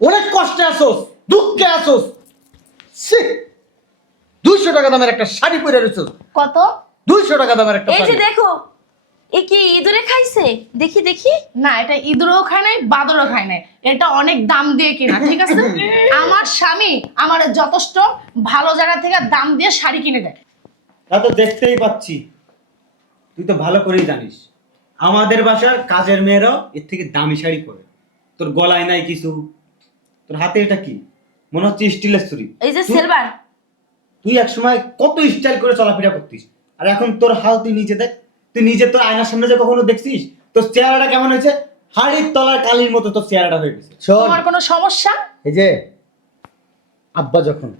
অনেক কষ্টে আসোস, দুঃখে আসোস। 200 টাকা দামের একটা শাড়ি পরে রয়েছস। কত? 200 টাকা দামের একটা এই যে শাড়ি। দেখো, এ কি ইঁদুরে খাইছে? দেখি দেখি। না, এটা ইঁদুরও খায় নাই, বাদরও খায় নাই। এটা অনেক দাম দিয়ে কিনা, ঠিক আছে? আমার স্বামী আমার যথেষ্ট ভালো জায়গা থেকে দাম দিয়ে শাড়ি কিনে দেয়। তা তো দেখতেই পাচ্ছি, তুই তো ভালো করেই জানিস আমাদের বাসার কাজের মেয়েরাও এর থেকে দামি শাড়ি পরে। তোর গলায় নাই কিছু, তোর হাতে এটা কি? মনে হচ্ছে স্টিলের ছুরি। এই যে সিলভার। তুই এক সময় কত স্টাইল করে চলাফেরা করতিস, আর এখন তোর হাল তুই নিজে দেখ। তুই নিজে তোর আয়নার সামনে যে কখনো দেখছিস তোর চেহারাটা কেমন হয়েছে? হাড়ির তলার কালির মতো তোর চেহারাটা হয়ে গেছে। তোমার কোনো সমস্যা? এই যে আব্বা যখন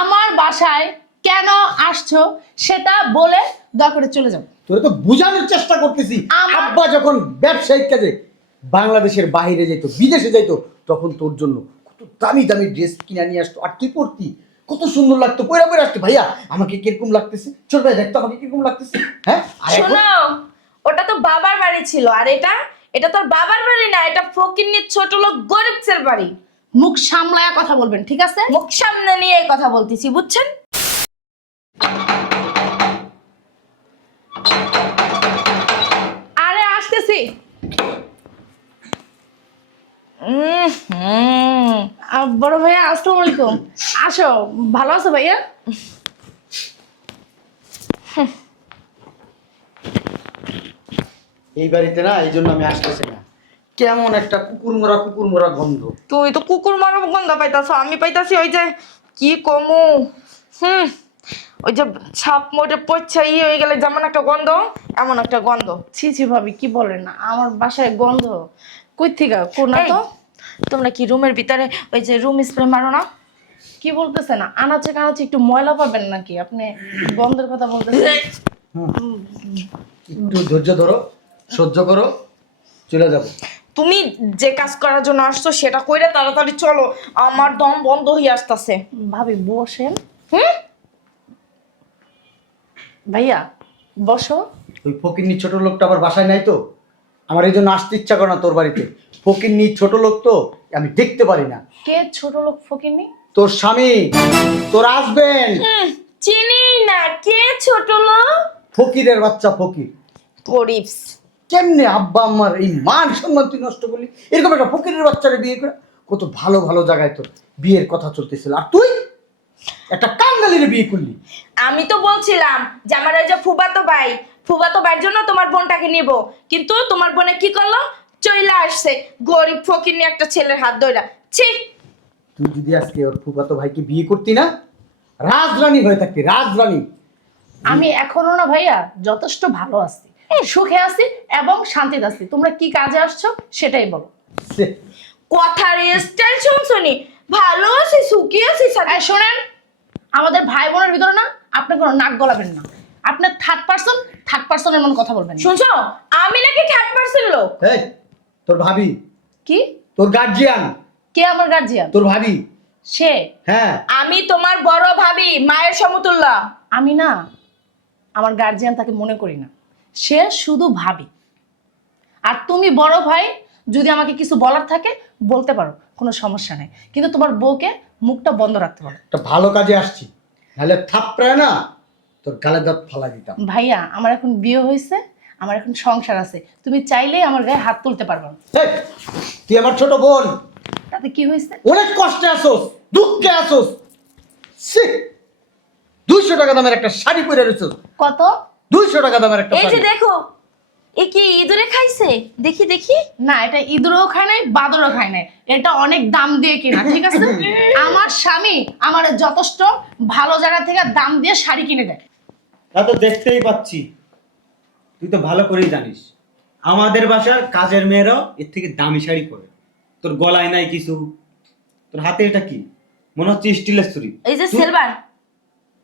আমার বাসায় কেন আসছো সেটা বলে দয়া করে চলে যাও। তোরে তো বোঝানোর চেষ্টা করতেছি। আব্বা যখন ব্যবসায়িক কাজে বাংলাদেশের বাইরে যেত, বিদেশে যেত, তখন তোর জন্য কত দামি দামি ড্রেস কিনে নিয়ে আসতো, আর তুই পরতি, কত সুন্দর লাগতো। পয়রা পয়রা আসতো, ভাইয়া আমাকে কিরকম লাগতেছে, ছোট ভাই দেখতো আমাকে কিরকম লাগতেছে। হ্যাঁ, আর এখন শোনো, ওটা তো বাবার বাড়ি ছিল, আর এটা এটা তোর বাবার বাড়ি না, এটা ফকিন্নির ছোট লোক গরিবদের বাড়ি। মুখ সামলায়া কথা বলবেন, ঠিক আছে? মুখ সামনে নিয়ে এই কথা বলতেছি, বুঝছেন? আরে আসতেছি। বড় ভাইয়া, আসসালামু আলাইকুম। আসো, ভালো আছো ভাইয়া? এই বাড়িতে না, এই জন্য আমি আসতেছি না। কেমন একটা কুকুর মরা গন্ধ। তুই তো কুকুর মারব গন্ধ পাইতাছ, আমি পাইতাছি ওই যে কি কমু, ওই যে ছাপ মোটে পচা হয়ে গেলে যেমন একটা গন্ধ, এমন একটা গন্ধ। ছি ছি ভাবি, কি বলেন না, আমার বাসায় গন্ধ কই থেকে? কোনা এই, তো। তোমরা কি রুমের ভিতরে ওই যে রুম স্প্রে মারো না? কি বলতেছেন? আনাচে কানাচে একটু ময়লা পাবেন নাকি আপনি? গন্ধের কথা বলতেছেন? একটু ধৈর্য ধরো, সহ্য করো, চলে যাবো। তুমি যে কাজ করার জন্য আসছো সেটা কইরা তাড়াতাড়ি চলো, আমার দম বন্ধ হয়ে আসতেছে। ভাবি বসেন। হুম, ভাইয়া বসো। ওই ফকিন্নি ছোট লোকটা আবার বাসায় নাই তো, আমার এই জন্য আসতে ইচ্ছা করে না তোর বাড়িতে। ফকিন্নি ছোট লোক তো, আমি দেখতে পারি না। কে ছোট লোক ফকিনি? তোর স্বামী, তোর আসবেন। চিনি না, কে ছোট লোক? ফকিরের বাচ্চা, ফকির। গরিবস। কেমনে আব্বা আম্মার এই মান সম্মান তুই নষ্ট করলি? এরকম একটা ফকিরের বাচ্চারে বিয়ে করে, কত ভালো ভালো জায়গায় তোর বিয়ের কথা চলতেছিল, আর তুই একটা কাঙ্গালিরে বিয়ে করলি। আমি তো বলছিলাম যে আমার এই যে ফুফাতো ভাইয়ের জন্য তোমার বোনটাকে নিব, কিন্তু তোমার বোনে কি করলো? চইলা আসছে গরিব ফকির নিয়ে একটা ছেলের হাত ধইরা। ছি। তুই যদি আজকে ওর ফুফাতো ভাইকে বিয়ে করতি না, রাজরানী হয়ে থাকতি, রাজরানী। আমি এখনো না ভাইয়া যথেষ্ট ভালো আছি, সুখে আছি এবং শান্তিতে আছি। তোমরা কি কাজে আসছো সেটাই বলো। সে, কথার স্টাইল শুনছনি? ভালো আছি, সুখী আছি। এই শোনেন, আমাদের ভাই বোনের ভিতরে না আপনি কোনো নাক গলাবেন না। আপনি থার্ড পার্সন এমন কথা বলবেন না। শুনছো, আমি নাকি থার্ড পার্সন লোক? এই, তোর ভাবি, কি? তোর গার্জিয়ান, কে আমার গার্জিয়ান? তোর ভাবি। সে? হ্যাঁ, আমি তোমার বড় ভাবি, মায়ের সমতুল্য। আমি না আমার গার্জিয়ান তাকে মনে করি না, সে শুধু ভাবি। আর তুমি বড় ভাই, যদি আমাকে কিছু বলার থাকে বলতে পারো, কোনো সমস্যা নেই, কিন্তু তোমার বউকে মুখটা বন্ধ রাখতে পারো। একটা ভালো কাজে আসছি, নাহলে থাপড়ায় না তোর গালে দাঁত ফালাই দিতাম। ভাইয়া, আমার এখন বিয়ে হয়েছে, আমার এখন সংসার আছে, তুমি চাইলেই আমার গায়ে হাত তুলতে পারবে না। এই, তুই আমার ছোট বোন, তাতে কি হয়েছে? অনেক কষ্টে আসোস, দুঃখে আসোস। 200 টাকা দামের একটা শাড়ি পরে রয়েছস। কত? 200 টাকা দামের একটা এই যে শাড়ি। দেখো, এ কি ইঁদুরে খাইছে? দেখি দেখি। না, এটা ইঁদুরও খায় নাই, বাদরও খায় নাই। এটা অনেক দাম দিয়ে কিনা, ঠিক আছে? আমার স্বামী আমার যথেষ্ট ভালো জায়গা থেকে দাম দিয়ে শাড়ি কিনে দেয়। তা তো দেখতেই পাচ্ছি, তুই তো ভালো করেই জানিস আমাদের বাসার কাজের মেয়েরাও এর থেকে দামি শাড়ি পরে। তোর গলায় নাই কিছু, তোর হাতে এটা কি? মনে হচ্ছে স্টিলের ছুরি। এই যে সিলভার।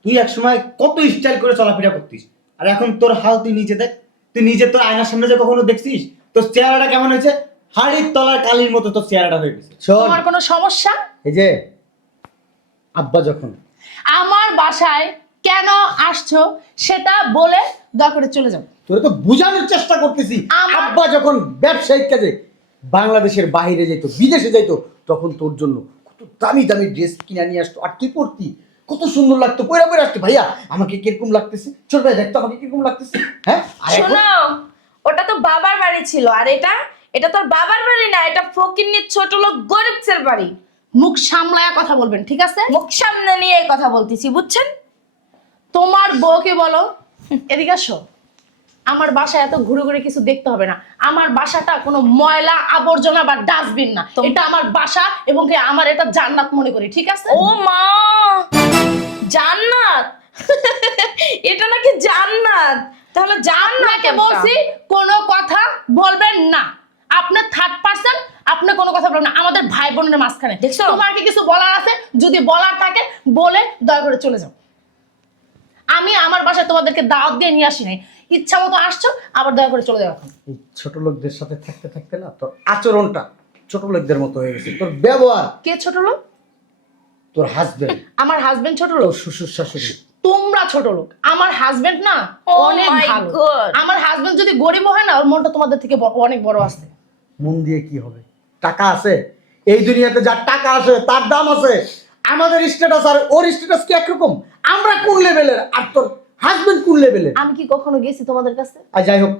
তুই এক সময় কত স্টাইল করে চলাফেরা করতিস, আর এখন তোর হাল তুই নিজে দেখ। তুই নিজে তোর আয়নার সামনে যে কখনো দেখছিস তোর চেহারাটা কেমন হয়েছে? হাড়ির তলার কালির মতো তোর চেহারাটা হয়ে গেছে। শোন, তোমার কোনো সমস্যা? এই যে আব্বা যখন আমার বাসায় কেন আসছো সেটা বলে দয়া করে চলে যাও। তোরে তো বোঝানোর চেষ্টা করতেছি। আমার- আব্বা যখন ব্যবসায়িক কাজে বাংলাদেশের বাইরে যেত, বিদেশে যেত, তখন তোর জন্য কত দামি দামি ড্রেস কিনে নিয়ে আসতো, আর তুই পরতি, কত সুন্দর লাগতো, পয়রা পয়রা আসতো। ভাইয়া আমাকে কিরকম লাগতেছে, ছোট ভাই দেখতো আমাকে কিরকম লাগতেছে। হ্যাঁ, আর এখন শোনো, ওটা তো বাবার বাড়ি ছিল, আর এটা এটা তোর বাবার বাড়ি না, এটা ফকিন্নির ছোট লোক গরিবদের বাড়ি। মুখ সামলায়া কথা বলবেন, ঠিক আছে? মুখ সামনে নিয়ে এই কথা বলতেছি, বুঝছেন? তোমার বউকে বলো এদিকে আসো। আমার বাসায় এত ঘুরে ঘুরে কিছু দেখতে হবে না। আমার বাসাটা কোনো ময়লা আবর্জনা বা ডাস্টবিন না, এটা আমার বাসা এবং কি আমার এটা জান্নাত মনে করি, ঠিক আছে? ও মা, জান্নাত! এটা নাকি জান্নাত? তাহলে জান্নাত আপনাকে বলছি কোনো কথা বলবেন না। আপনার থার্ড পার্সন, আপনি কোনো কথা বলবেন না আমাদের ভাই বোনের মাঝখানে। দেখছো? তোমার কি কিছু বলার আছে? যদি বলার থাকে বলে দয়া করে চলে যাও। আমি আমার বাসায় তোমাদেরকে দাওয়াত দিয়ে নিয়ে আসি নাই, ইচ্ছা মতো আসছো, আবার দয়া করে চলে যাও এখন। এই ছোট লোকদের সাথে থাকতে থাকতে না তোর আচরণটা ছোট লোকদের মতো হয়ে গেছে, তোর ব্যবহার। কে ছোট লোক? তোর হাজবেন্ড, আমার হাজবেন্ড ছোট তোর লোক? শ্বশুর শাশুড়ি। তোমরা ছোট লোক। আমার হাজবেন্ড না Oh অনেক my ভালো। God! আমার হাজবেন্ড যদি গরিব হয় না, ওর মনটা তোমাদের থেকে অনেক বড় আছে। মন দিয়ে কি হবে? টাকা আছে এই দুনিয়াতে, যার টাকা আছে তার দাম আছে। আমাদের স্ট্যাটাস আর ওর স্ট্যাটাস কি একরকম? আমরা কোন লেভেলের আর তোর হাজবেন্ড কোন লেভেলের? আমি কি কখনো গেছি তোমাদের কাছে? আর যাই হোক,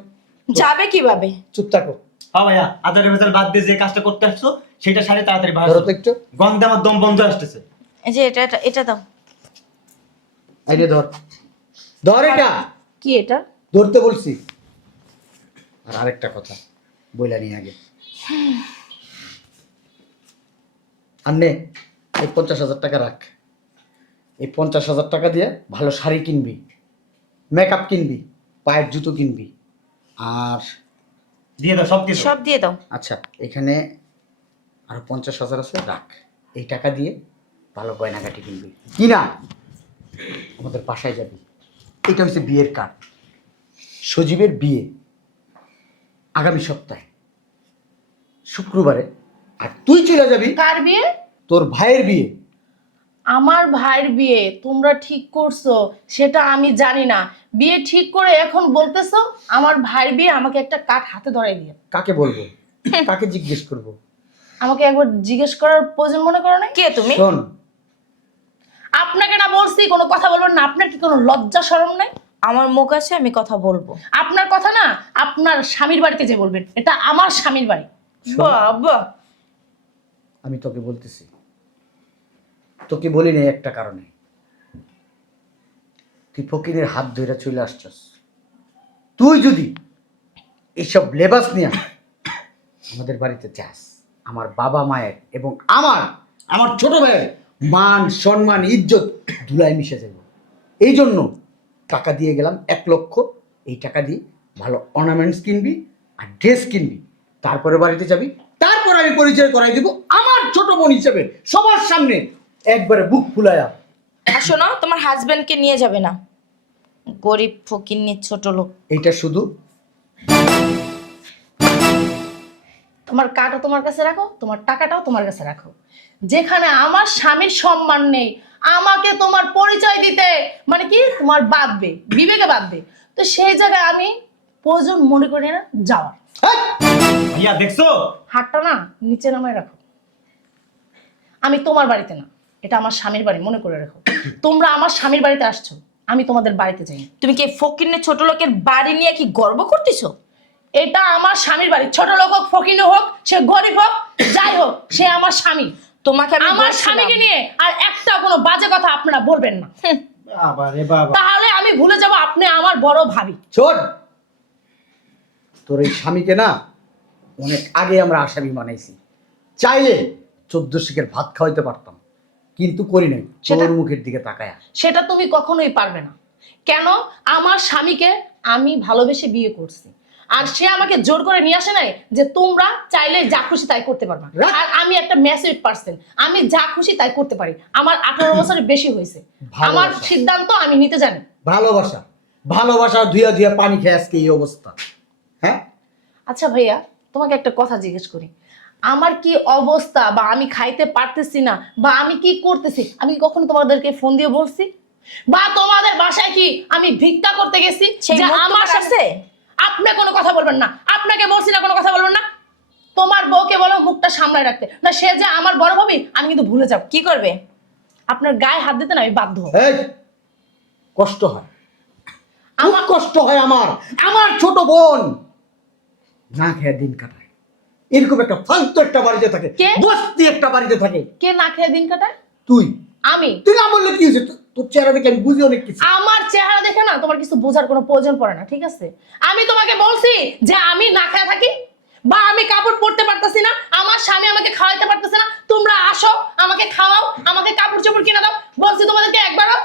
যাবে কিভাবে? চুপ থাকো। হ্যাঁ ভাইয়া, আদারের ভেতর বাদ দিয়ে যে কাজটা করতে আসছো সেটা সারি তাড়াতাড়ি ভালো। ধরো তো একটু, গন্ধে আমার দম বন্ধ হয়ে আসতেছে। এই যে এটা এটা এটা দাও। এই নে ধর, ধর এটা। কি এটা? ধরতে বলছি। আর আরেকটা কথা বইলা নি আগে, আর নে এই 50,000 টাকা রাখ। এই 50,000 টাকা দিয়ে ভালো শাড়ি কিনবি, মেকআপ কিনবি, পায়ের জুতো কিনবি। আর দিয়ে দাও, সব দিয়ে দাও। সব দিয়ে দাও। আচ্ছা, এখানে আরো 50,000 আছে, রাখ। এই টাকা দিয়ে ভালো গয়নাগাটি কিনবি, কিনা আমাদের বাসায় যাবি। এটা হচ্ছে বিয়ের কার্ড, সজীবের বিয়ে আগামী সপ্তাহে শুক্রবারে। আর তুই চলে যাবি কার বিয়ে? তোর ভাইয়ের বিয়ে। আমার ভাইয়ের বিয়ে তোমরা ঠিক করছো সেটা আমি জানি না। বিয়ে ঠিক করে এখন বলতেছো আমার ভাইয়ের বিয়ে, আমাকে একটা কার্ড হাতে ধরাই দিয়ে। কাকে বলবো, কাকে জিজ্ঞেস করব? আমাকে একবার জিজ্ঞেস করার প্রয়োজন মনে করো না? কে তুমি? শোন, আপনাকে না বলছি কোনো কথা বলবেন না? আপনার কি কোনো লজ্জা শরম নাই? আমার মুখ আছে, আমি কথা বলবো। আপনার কথা না আপনার স্বামীর বাড়িতে যে বলবেন, এটা আমার স্বামীর বাড়ি। বাবা, আমি তোকে বলতেছি, তোকে বলি না একটা কারণে। তুই ফকিরের হাত ধরে চলে আসছস। তুই যদি এইসব লেবাস নিয়ে আমাদের বাড়িতে যাস, আমার বাবা মায়ের এবং আমার ছোট ভাইয়ের মান সম্মান ইজ্জত ধুলায় মিশে যাবে। এই জন্য টাকা দিয়ে গেলাম 1 লক্ষ। এই টাকা দিয়ে ভালো অর্নামেন্টস কিনবি আর ড্রেস কিনবি, তারপরে বাড়িতে যাবি। তারপর আমি পরিচয় করাই দিব আমার ছোট বোন হিসেবে, সবার সামনে একবারে বুক ফুলায়া। আর শোনো, তোমার হাজবেন্ডকে নিয়ে যাবে না, গরিব ফকিন্নির ছোট লোক। এইটা শুধু তোমার কার্ডও তোমার কাছে রাখো, তোমার টাকাটাও তোমার কাছে রাখো। যেখানে আমার স্বামীর সম্মান নেই, আমাকে তোমার পরিচয় দিতে মানে কি তোমার বাঁধবে, বিবেকে বাঁধবে, তো সেই জায়গায় আমি প্রয়োজন মনে করি না যাওয়ার। হ্যাঁ, ভাইয়া দেখছো? হাতটা না নিচে নামায় রাখো। আমি তোমার বাড়িতে না, এটা আমার স্বামীর বাড়ি, মনে করে রাখো। তোমরা আমার স্বামীর বাড়িতে আসছো, আমি তোমাদের বাড়িতে যাই। তুমি কি ফকিন্নির ছোট লোকের বাড়ি নিয়ে কি গর্ব করতেছো? এটা আমার স্বামীর বাড়ি, ছোট লোক হোক ফকির হোক সে গরিব হোক যাই হোক, সে আমার স্বামী। তোমাকে আমি আমার বলছিলাম। স্বামীকে নিয়ে আর একটা কোনো বাজে কথা আপনারা বলবেন না, বাবা রে বাবা। তাহলে আমি ভুলে যাব আপনি আমার বড় ভাবি। শোন, তোর এই স্বামীকে না অনেক আগে আমরা আসামি বানাইছি। চাইলে 14 শিখের ভাত খাওয়াইতে পারতাম, কিন্তু করি নাই। তোর মুখের দিকে তাকায়া। সেটা তুমি কখনোই পারবে না। কেন? আমার স্বামীকে আমি ভালোবেসে বিয়ে করছি, আর সে আমাকে জোর করে নিয়ে আসে নাই যে তোমরা চাইলে যা খুশি তাই করতে পারবা। আর আমি একটা ম্যাচিউরড পার্সন, আমি যা খুশি তাই করতে পারি। আমার 18 বছরের বেশি হয়েছে, আমার ভালোবাসা। সিদ্ধান্ত আমি নিতে জানি। ভালোবাসা, ভালোবাসা ধুয়া ধুয়া পানি খেয়ে আজকে এই অবস্থা। হ্যাঁ, আচ্ছা ভাইয়া, তোমাকে একটা কথা জিজ্ঞেস করি, আমার কি অবস্থা বা আমি খাইতে পারতেছি না বা আমি কি করতেছি, আমি কি কখনো তোমাদেরকে ফোন দিয়ে বলছি? বা তোমাদের বাসায় কি আমি ভিক্ষা করতে গেছি সেই যে মুখ আমার তোমার সাথে? আছে? আপনি কোনো কথা বলবেন না, আপনাকে বলছি না কোনো কথা বলবেন না। তোমার বউকে বলো মুখটা সামলায় রাখতে, না সে যে আমার বড় ভাবি আমি কিন্তু ভুলে যাব। কি করবে? আপনার গায়ে হাত দিতে না আমি বাধ্য হব। এই কষ্ট হয়, আমার কষ্ট হয়। আমার ছোট বোন না খেয়ে দিন কাটায়, এরকম একটা ফালতু একটা বাড়িতে থাকে, কে? বস্তি একটা বাড়িতে থাকে। কে না খেয়ে দিন কাটায়? তুই আমি। তুই না বললে কি হয়েছে? তোর চেহারা দেখে আমি বুঝি অনেক কিছু। আমার চেহারা দেখে না তোমার কিছু বোঝার কোনো প্রয়োজন পড়ে না, ঠিক আছে? আমি তোমাকে বলছি যে আমি না খেয়ে থাকি বা আমি কাপড় পরতে পারতেছি না, আমার স্বামী আমাকে খাওয়াইতে পারতেছে না, তোমরা আসো আমাকে খাওয়াও, আমাকে কাপড় চোপড় কিনে দাও, বলছি তোমাদেরকে একবারও?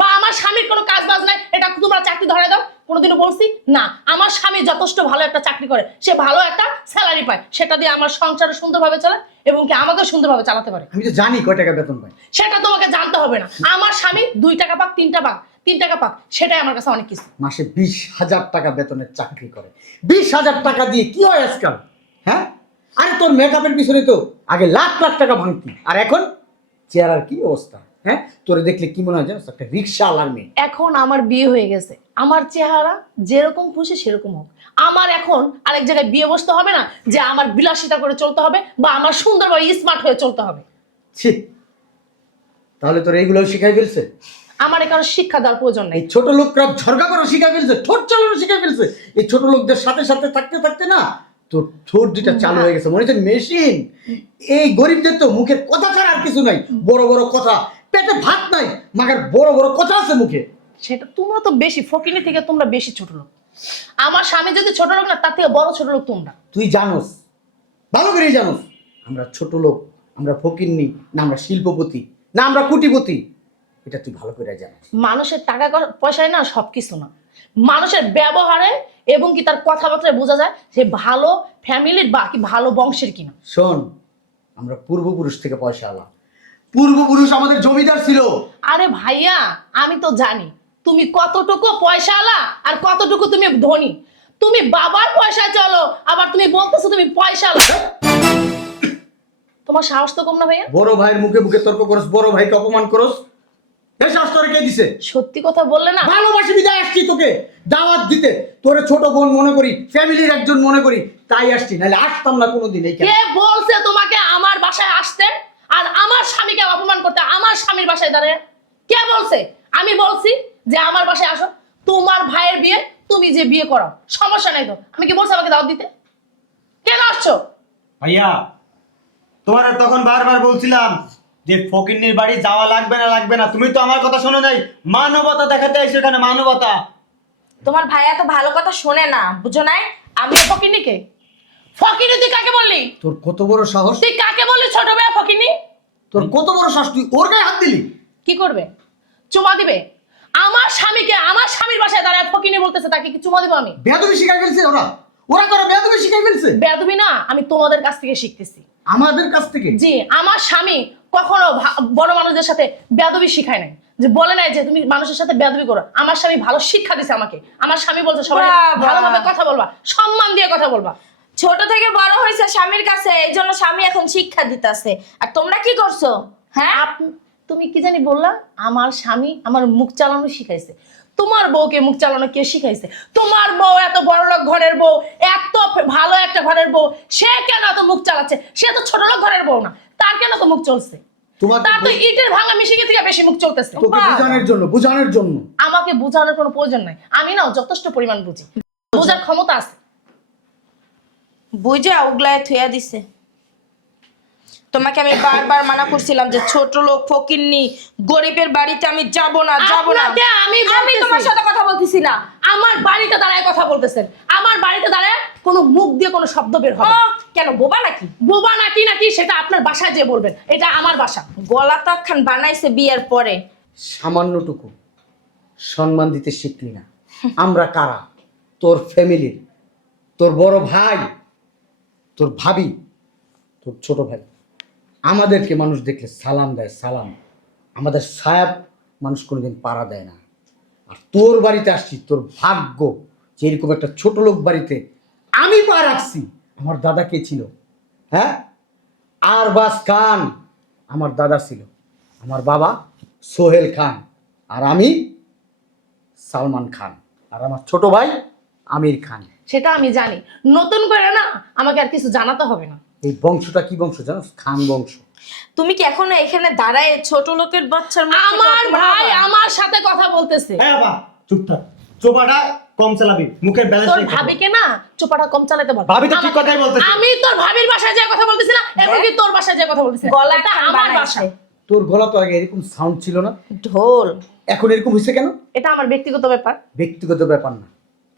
বা আমার স্বামীর কোনো কাজ বাজ নাই, এটা তোমরা চাকরি ধরে দাও, কোনোদিনও বলছি না? আমার স্বামী যথেষ্ট ভালো একটা চাকরি করে, সে ভালো একটা স্যালারি পায়, সেটা দিয়ে আমার সংসার সুন্দরভাবে চলে এবং কি আমাকে সুন্দরভাবে চালাতে পারে। আমি তো জানি কয় টাকা বেতন পাই। সেটা তোমাকে জানতে হবে না। আমার স্বামী 2 টাকা পাক 3 টাকা পাক, সেটাই আমার কাছে অনেক কিছু। মাসে 20,000 টাকা বেতনের চাকরি করে। 20,000 টাকা দিয়ে কি হয় আজকাল? হ্যাঁ, আরে তোর মেকআপের পিছনে তো আগে লাখ লাখ টাকা ভাঙতি, আর এখন চেহারার কি অবস্থা? হ্যাঁ, তোরে দেখলে কি মনে হয় জানো? একটা রিক্সা আলার মেয়ে। এখন আমার বিয়ে হয়ে গেছে, আমার চেহারা যেরকম খুশি সেরকম হোক। আমার এখন আরেক জায়গায় বিয়ে বসতে হবে না যে আমার বিলাসিতা করে চলতে হবে বা আমার সুন্দরভাবে স্মার্ট হয়ে চলতে হবে। ছি, তাহলে তোর এইগুলো শিখাই ফেলছে? আমার এখানে শিক্ষা দেওয়ার প্রয়োজন নেই। এই ছোট লোকরা ঝরগা করা শিখাই ফেলছে, ঠোঁট চালানো শিখাই ফেলছে। এই ছোট লোকদের সাথে সাথে থাকতে থাকতে না তোর ঠোঁট দুটা চালু হয়ে গেছে, মনে হচ্ছে মেশিন। এই গরিবদের তো মুখের কথা ছাড়া আর কিছু নাই, বড় বড় কথা। পেটে ভাত নাই, মাগের বড় বড় কথা আছে মুখে। সেটা তোমরা তো বেশি ফকিনি থেকে তোমরা বেশি ছোট লোক। আমার স্বামী যদি ছোট লোক না, তার থেকে বড় ছোট লোক তোমরা। তুই জানোস, ভালো করেই জানোস, আমরা ছোট লোক, আমরা ফকিন্নি না, আমরা শিল্পপতি না, আমরা কোটিপতি। এটা তুই ভালো করে জানিস। মানুষের টাকা পয়সায় না সবকিছু না, মানুষের ব্যবহারে এবং কি তার কথাবার্তায় বোঝা যায় যে ভালো ফ্যামিলির বা কি ভালো বংশের কিনা। শোন, আমরা পূর্বপুরুষ থেকে পয়সা আলা, পূর্বপুরুষ আমাদের জমিদার ছিল। আরে ভাইয়া, আমি তো জানি তুমি কতটুকু পয়সাওয়ালা আর কতটুকু তুমি ধনী। তুমি বাবার পয়সায় চলো, আবার তুমি বলতেছো তুমি পয়সাওয়ালা। তোমার সাহস তো কম না ভাইয়া? বড় ভাইয়ের মুখে মুখে তর্ক করস, বড় ভাইকে অপমান করস। এই সাহস তোরে কে দিছে? সত্যি কথা বললে না, ভালোবাসি বিদায় আসছি তোকে দাওয়াত দিতে, তোরে ছোট বোন মনে করি, ফ্যামিলির একজন মনে করি, তাই আসছি, নাহলে আসতাম না কোনোদিন। এই কে বলছে তোমাকে আমার বাসায় আসতে আর আমার স্বামীকে অপমান করতে? আমার স্বামীর বাসায় দাঁড়িয়ে কে বলছে? আমি বলছি যে আমার বাসায় আসো, তোমার ভাইয়ের বিয়ে তুমি যে বিয়ে করো, সমস্যা নাই তো। আমি কি বলছি আমাকে দাওয়াত দিতে? কেন আসছো? ভাইয়া, তোমার তখন বারবার বলছিলাম যে ফকিন্নির বাড়ি যাওয়া লাগবে না, তুমি তো আমার কথা শোনো নাই। মানবতা দেখাতে এসে এখানে মানবতা। তোমার ভাইয়া তো ভালো কথা শোনে না, বুঝো নাই? আমি ফকিনি কে? ফকিনি তুই কাকে বললি? তোর কত বড় সাহস! তুই কাকে বললি ছোট ভাইয়া ফকিনি? তোর কত বড় সাহস, তুই ওর গায়ে হাত দিলি? কি করবে? চুমা দিবে? আমার স্বামীকে আমার স্বামীর বাসায় দাঁড়ায় ফকিনি বলতেছে, তাকে কি চুমা দিব আমি? বেয়াদবি শিখাই ফেলছে ওরা, ওরা তোরা বেয়াদবি শিখাই ফেলছে। বেয়াদবি না, আমি তোমাদের কাছ থেকে শিখতেছি। আমাদের কাছ থেকে? জি, আমার স্বামী কখনো বড় মানুষদের সাথে বেয়াদবি শিখায় নাই, যে বলে নাই যে তুমি মানুষের সাথে বেয়াদবি করো। আমার স্বামী ভালো শিক্ষা দিছে আমাকে। আমার স্বামী বলছে সবাই বাবা! ভালোভাবে কথা বলবা, সম্মান দিয়ে কথা বলবা। ছোট থেকে বড় হয়েছে স্বামীর কাছে, এই জন্য স্বামী এখন শিক্ষা দিতেছে। আর তোমরা কি করছো? হ্যাঁ, তুমি কি জানি বললা আমার স্বামী আমার মুখ চালানো শিখাইছে। তোমার বউকে মুখ চালানো কে শিখাইছে? তোমার বউ এত বড় লোক ঘরের বউ, এত ভালো একটা ঘরের বউ, সে কেন এত মুখ চালাচ্ছে? সে তো ছোট লোক ঘরের বউ না, তার কেন তো মুখ চলছে? তোমার তার তো ইটের ভাঙা মিশিয়ে থেকে বেশি মুখ চলতেছে। তোকে বোঝানোর জন্য। আমাকে বোঝানোর কোনো প্রয়োজন নাই, আমি না যথেষ্ট পরিমাণ বুঝি, বোঝার ক্ষমতা আছে। বুঝা ওগুলায় থুয়া দিছে। তোমাকে আমি বারবার মানা করছিলাম যে ছোট লোক ফকিন্নি গরিবের বাড়িতে আমি যাব না। আপনাকে আমি তোমার সাথে কথা বলতেছি না। আমার বাড়িতে দাঁড়ায় কথা বলতেছেন, আমার বাড়িতে দাঁড়ায় কোনো মুখ দিয়ে কোনো শব্দ বের হবে না। কেন বোবা নাকি? বোবা নাকি নাকি সেটা আপনার বাসায় যে বলবেন, এটা আমার বাসা। গলা তো খান বানাইছে বিয়ের পরে। সামান্যটুকু সম্মান দিতে শিখলি না। আমরা কারা? তোর ফ্যামিলির, তোর বড় ভাই, তোর ভাবি, তোর ছোট ভাই। আমাদেরকে মানুষ দেখলে সালাম দেয়, সালাম। আমাদের সায়াব মানুষ কোনোদিন পাড়া দেয় না। আর তোর বাড়িতে আসছি, তোর ভাগ্য যে এরকম একটা ছোট লোক বাড়িতে আমি পা রাখছি। আমার দাদা কে ছিল? হ্যাঁ, আরবাজ খান আমার দাদা ছিল, আমার বাবা সোহেল খান, আর আমি সালমান খান, আর আমার ছোট ভাই আমির খান। সেটা আমি জানি। নতুন করে না আমাকে আর কিছু জানাতে হবে না। এই বংশটা কি বংশ জানো? খান বংশ। তুমি কি এখনো এখানে দাঁড়ায় ছোট লোকের বাচ্চার মুখ থেকে আমার অপমান ভাই করবা? আমার সাথে কথা বলতেছে। হ্যাঁ বাবা চুপ থাক, চোপাটা কম চালাবি, মুখের ব্যালেন্স তোর নেই। ভাবিকে না চোপাটা কম চালাতে বল। ভাবি তো ঠিক কথাই বলতেছে। আমি তোর ভাবির বাসায় যে কথা বলতেছি না, এমনকি তোর বাসায় যে কথা বলতেছি, গলা এটা খান আমার বানাইছে। বাসা। তোর গলা তো আগে এরকম সাউন্ড ছিল না, ঢোল। এখন এরকম হয়েছে কেন? এটা আমার ব্যক্তিগত ব্যাপার। ব্যক্তিগত ব্যাপার না,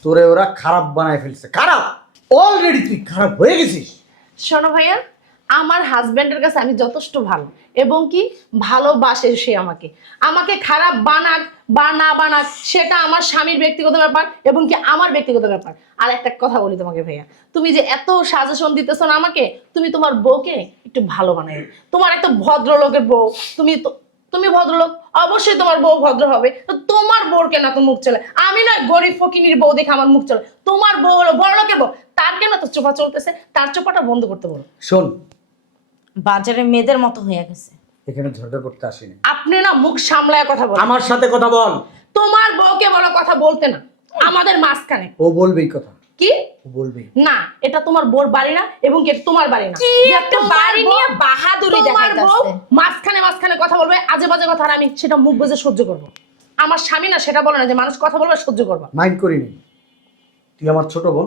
তোরে ওরা খারাপ বানায় ফেলছে। খারাপ অলরেডি, তুই খারাপ হয়ে গেছিস। শোনো ভাইয়া, আমার হাজবেন্ডের কাছে আমি যথেষ্ট ভালো এবং কি ভালোবাসে সে আমাকে। আমাকে খারাপ বানাক বা না বানাক সেটা আমার স্বামীর ব্যক্তিগত ব্যাপার এবং কি আমার ব্যক্তিগত ব্যাপার। আর একটা কথা বলি তোমাকে ভাইয়া, তুমি যে এত সাজেশন দিতেছো না আমাকে, তুমি তোমার বউকে একটু ভালো বানাই। তোমার একটা ভদ্রলোকের বউ, তুমি ভদ্রলোক, অবশ্যই তোমার বউ ভদ্র হবে। তো তোমার বউর কেন তো মুখ চলে? আমি না গরিব ফকিনীর বউ দেখে আমার মুখ চলে, তোমার বউ হলো বড় লোকের বউ, তার কেন তো চোপা চলতেছে? তার চোপাটা বন্ধ করতে বলো। শোন, বাজারে মেয়েদের মতো হয়ে গেছে। এখানে ঝগড়া করতে আসিনি। আপনি না মুখ সামলায় কথা বলেন। আমার সাথে কথা বল। তোমার বউকে বড় কথা বলতে না আমাদের মাঝখানে। ও বলবেই কথা, কি ও বলবেই। না, এটা তোমার বউর বাড়ি না এবং কি এটা তোমার বাড়ি না। কি যে একটা তোমার বাড়ি বউ- নিয়ে বাহাদুরি তোমার বউ দেখাইতাছে। মাঝখানে মাঝখানে কথা বলবে আজে বাজে কথা, আর আমি সেটা মুখ বুজে সহ্য করব। আমার স্বামী না সেটা বলে না যে মানুষ কথা বলবে সহ্য করবা। মাইন্ড করিনি, তুই আমার ছোট বোন।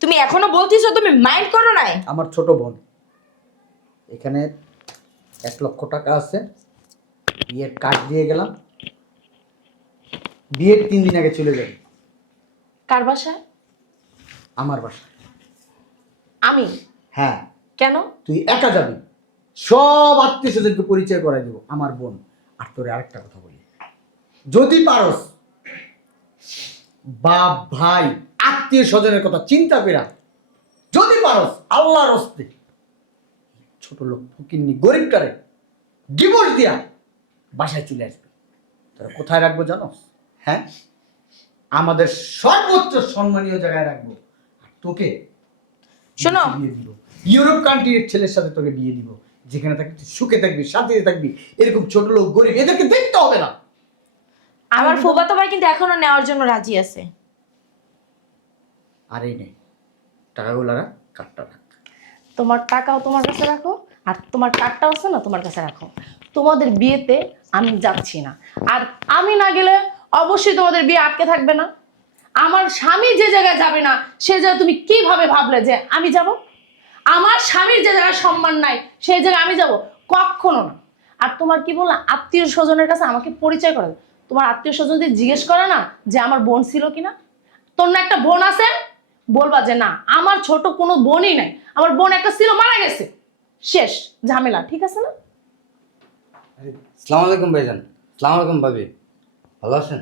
তুমি এখনো বলতিছো তুমি মাইন্ড করো নাই? আমার ছোট বোন, এখানে 1,00,000 টাকা আছে, বিয়ের কার্ড দিয়ে গেলাম, বিয়ের 3 দিন আগে চলে যাবে। কার বাসায়? আমার বাসা। আমি? হ্যাঁ, কেন? তুই একা যাবি, সব আত্মীয় স্বজনকে পরিচয় করাই দিব, আমার বোন। আর তোরে আরেকটা কথা বলি, যদি পারস বাপ ভাই আত্মীয় স্বজনের কথা চিন্তা করা, যদি পারস আল্লাহর হস্তে ছোট লোক ফকিন্নি গরিবটারে ডিভোর্স দিয়া বাসায় চলে আসবে। তোরা কোথায় রাখবো জানোস? হ্যাঁ, আমাদের সর্বোচ্চ সম্মানীয় জায়গায় রাখবো। আর তোকে শোনো। বিয়ে দিব ইউরোপ কান্ট্রির ছেলের সাথে, তোকে বিয়ে দিব, যেখানে থাকবি তুই সুখে থাকবি, শান্তিতে থাকবি। এরকম ছোট লোক গরিব এদেরকে দেখতে হবে না। আমার ফুফাতো ভাই কিন্তু এখনো নেওয়ার জন্য রাজি আছে। আর এই নেই টাকাগুলো রাখ, কার্ডটা রাখ। তোমার টাকাও তোমার কাছে রাখো আর তোমার কার্ডটাও আছে না তোমার কাছে রাখো। তোমাদের বিয়েতে আমি যাচ্ছি না, আর আমি না গেলে অবশ্যই তোমাদের বিয়ে আটকে থাকবে না। আমার স্বামী যে জায়গায় যাবে না সে জায়গায় তুমি কিভাবে ভাবলে যে আমি যাব? আমার স্বামীর যে জায়গায় সম্মান নাই সেই জায়গায় আমি যাব? কখনো না। আর তোমার কি বললা, আত্মীয় স্বজনের কাছে আমাকে পরিচয় করে দাও। তোমার আত্মীয় স্বজনদের জিজ্ঞেস করে না যে আমার বোন ছিল কিনা? তোর না একটা বোন আছে? বলবা যে না আমার ছোট কোনো বোনই নাই, আমার বোন একটা ছিল মারা গেছে, শেষ ঝামেলা। ঠিক আছে না? আসসালামু আলাইকুম ভাইজান। আসসালামু আলাইকুম ভাবি, ভালো আছেন?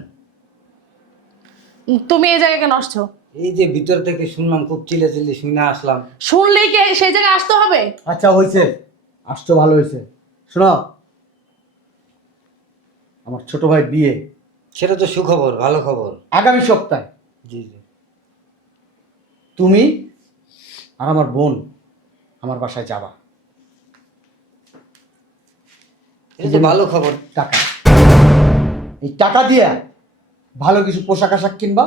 তুমি এই জায়গায় কেন আসছো? এই যে ভিতর থেকে শুনলাম খুব চিল্লাচিল্লি, শুনে আসলাম। শুনলেই কি সেই জায়গায় আসতে হবে? আচ্ছা হয়েছে, আসতো ভালো হয়েছে। শোনো, আমার ছোট ভাই বিয়ে সেটা তো সুখবর, ভালো খবর। আগামী সপ্তাহে। জি জি। তুমি আর আমার বোন আমার বাসায় যাবা। এটা তো ভালো খবর। টাকা, এই টাকা দিয়ে ভালো কিছু পোশাক আশাক কিনবা,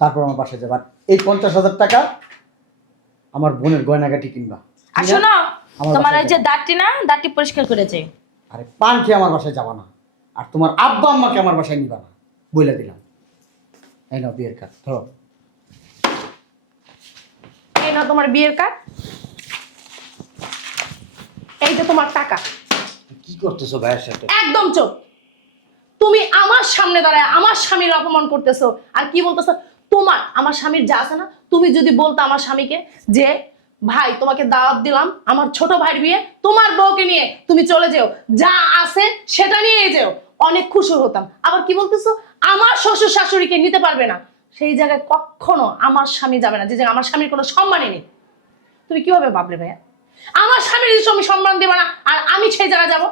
তারপর আমার বাসায় যাবা। আর এই 50,000 টাকা আমার বোনের গয়নাগাটি কিনবা। আর শোনো, আমার তোমার বাসায় ওই যে যাবা। দাঁতটি না, দাঁতটি পরিষ্কার করেছে। আরে পান খেয়ে আমার বাসায় যাবা না, আর তোমার আব্বা আম্মাকে আমার বাসায় নিবা না, বইলা দিলাম। এই নাও বিয়ের কাজ, ধরো। এই না তোমার বিয়ের কার্ড, এইটা তোমার টাকা। কি করতেছো ভাইয়ের সাথে? একদম চুপ। তুমি আমার সামনে দাঁড়ায় আমার স্বামীর অপমান করতেছো আর কি বলতেছো? তোমার আমার স্বামীর যা আছে না, তুমি যদি বলতো আমার স্বামীকে যে ভাই তোমাকে দাওয়াত দিলাম আমার ছোট ভাইয়ের বিয়ে, তোমার বউকে নিয়ে তুমি চলে যেও, যা আছে সেটা নিয়ে যেও, অনেক খুশি হতাম। আবার কি বলতেছো আমার শ্বশুর শাশুড়িকে নিতে পারবে না? সেই জায়গায় কখনো আমার স্বামী যাবে না যে জায়গায় আমার স্বামীর কোনো সম্মানই নেই। তুমি কিভাবে ভাবলে ভাইয়া আমার স্বামীর স্বামী সম্মান দিবে না আর আমি সেই জায়গায় যাবো?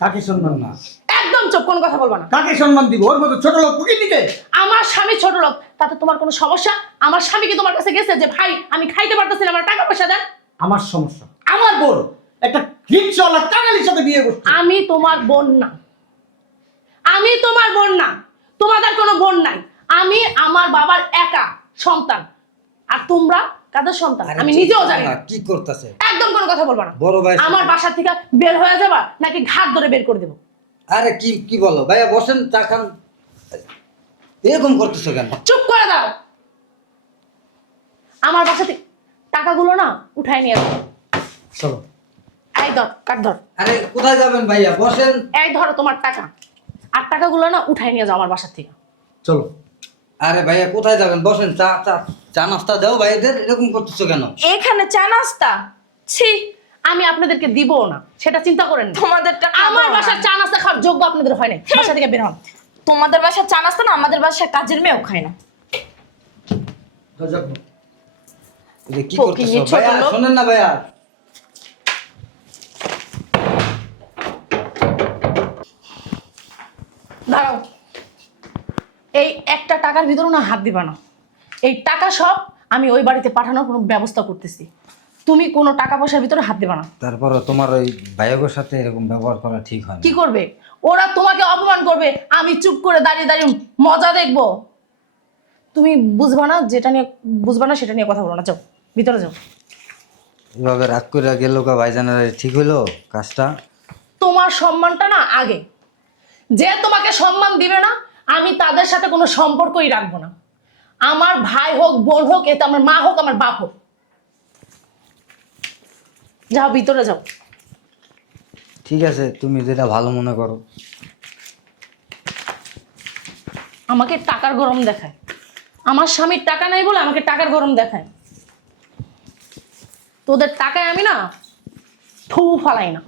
কাকে সম্মান না? একদম চুপ, কোনো কথা বলবা না। কাকে সম্মান দিব? ওর মতো ছোট লোক পুকিয়ে দিতে? আমার স্বামী ছোট লোক, তাতে তোমার কোনো সমস্যা? আমার স্বামী কি তোমার কাছে গেছে যে ভাই আমি খাইতে পারতেছি না, আমার টাকা পয়সা দেন? আমার সমস্যা, আমার বোন একটা রিক্সাওয়ালা টাকালির সাথে বিয়ে করছে। আমি তোমার বোন না, আমি তোমার বোন না, তোমাদের কোনো বোন নাই। আমি আমার বাবার একা সন্তান। আর তোমরা কাদের সন্তান আরে আমি ঠিক নিজেও আছে জানি না, না। কি করতেছে? একদম কোনো কথা বলবো না। বড় ভাই আমার বাসা থেকে বের হয়ে যাবা নাকি ঘাট ধরে বের করে দেবো? আরে কি কি বলো ভাইয়া, বসেন, চা খান। এরকম করতেছো কেন? চুপ করে দাও। আমার বাসা থেকে টাকাগুলো না উঠায় নিয়ে যাও। চলো। এই ধর, কাট ধর। আরে কোথায় যাবেন ভাইয়া, বসেন। এই ধরো তোমার টাকা। আর টাকাগুলো না উঠায় নিয়ে যাও আমার বাসা থেকে। চলো। আরে ভাইয়া কোথায় যাবেন, বসেন, চা চা চা নাস্তা দাও ভাইয়াদের, এরকম করতেছো কেন? এখানে চা নাস্তা? ছি, আমি আপনাদেরকে দিবও না, সেটা চিন্তা করেন না। তোমাদেরটা আমার খাবো না। বাসার চা নাস্তা খাওয়ার যোগ্য আপনাদের হয় নাই। বাসা থেকে বের হন। তোমাদের বাসার চা নাস্তা না, আমাদের বাসার কাজের মেয়েও খায় না। দরজা খোলো। এটা কি ফকিন্নি করতেছো ছোট ভাইয়া? লোক। শোনেন না ভাইয়া। দাঁড়াও। এই একটা টাকার ভিতরে না হাত দিবা না। এই টাকা সব আমি ওই বাড়িতে পাঠানোর কোনো ব্যবস্থা করতেছি। তুমি কোনো টাকা পয়সার ভিতরে হাত দিবা না। তারপরও তোমার ওই ভাইয়াগোর সাথে এরকম ব্যবহার করা ঠিক হয় না। কি করবে? ওরা তোমাকে অপমান করবে, আমি চুপ করে দাঁড়িয়ে দাঁড়িয়ে মজা দেখবো। তুমি বুঝবা না, যেটা নিয়ে বুঝবা না সেটা নিয়ে কথা বলো না। যাও, ভিতরে যাও। এভাবে রাগ করে গেল কা ভাইজানের, ঠিক হইলো কাজটা? তোমার সম্মানটা না আগে। যে তোমাকে সম্মান দিবে না, আমি তাদের সাথে কোনো সম্পর্কই রাখবো না। আমার ভাই হোক, বোন হোক, এতে আমার মা হোক, আমার বাপ হোক। যাও, ভিতরে যাও। ঠিক আছে, তুমি যেটা ভালো মনে করো। আমাকে টাকার গরম দেখায়। আমার স্বামীর টাকা নাই বলে আমাকে টাকার গরম দেখায়। তোদের টাকায় আমি না থু ফালাই না।